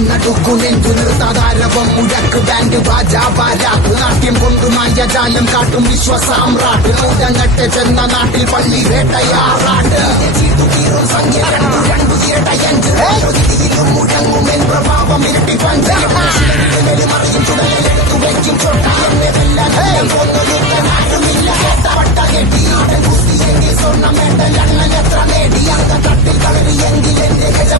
നടുക്കു നെഞ്ചു നിർത്താതാരവം മുഴക്ക് band baaja Barak നാട്യം കൊണ്ടു മായജാലം കാട്ടും വിശ്വസാമ്രാട്ട് നൂറ്റങ്ങട്ട് ചെന്ന നാട്ടിൽ പള്ളി വേട്ടയാറാട്ട് രണ്ടു തീട്ടയഞ്ച്